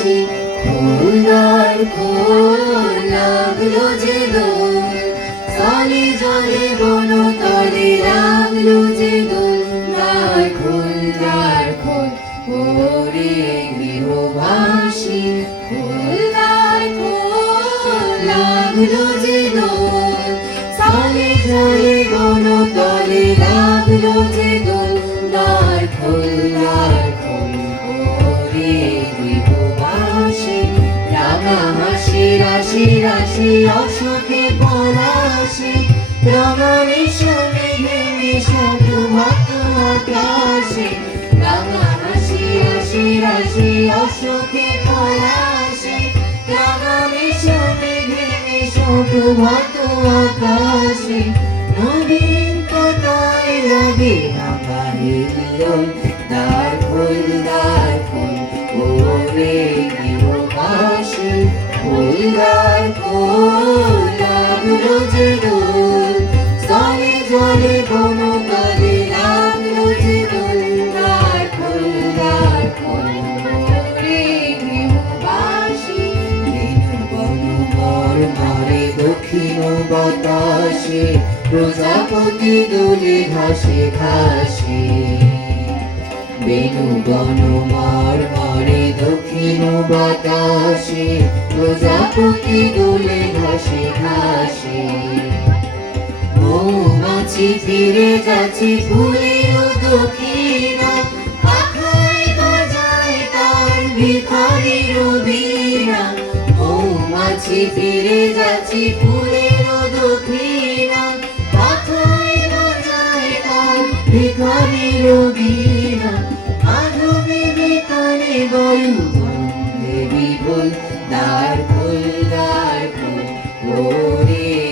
হাসি ফুলদার খোল লাগলো যে দোল তলে জলে বনতলে লাগলো যে দোল দ্বার খোল ওরে গৃহবাসী ফুলদার খোল লাগলো যে দোল তলে জলে বনতলে লাগলো যে দোল দ্বার খোল ওরে গৃহবাসী রাঙা হাসি রাশি রাশি অসুখে পলাশি রমণী শুনে প্রভাত আকাশে রাঙা হাসি রাশি রাশি অসুখে পলাশি রমণী শুনে প্রভাত আকাশে নবীন পতায় লাগে রাঙা হিল্লোল দ্বার খোল ওরে গৃহবাসী ফুলদার খোল লাগলো যে দোল স্থলে জলে বনতলে লাগলো যে দোল দ্বার খোল ওরে গৃহবাসী বনবর মারে দক্ষিণ বাতাসে প্রজাপতি দোলে ঘাসে ঘাসে বেনু বনমার মারে দক্ষিণ বাতাসে প্রজাপতি দোলে ঘাসে ঘাসে মৌমাছি ফিরে যাচ্ছে ফুলের দক্ষিণ পাখায় বাজায় তার ভিখারির বীণা মৌমাছি ফিরে যাচ্ছে ফুলের দক্ষিণ পাখায় বাজায় তার ভিখারির বীণা মাধবী বেতারে বয়ু দেবী বল দ্বার খোল ওরে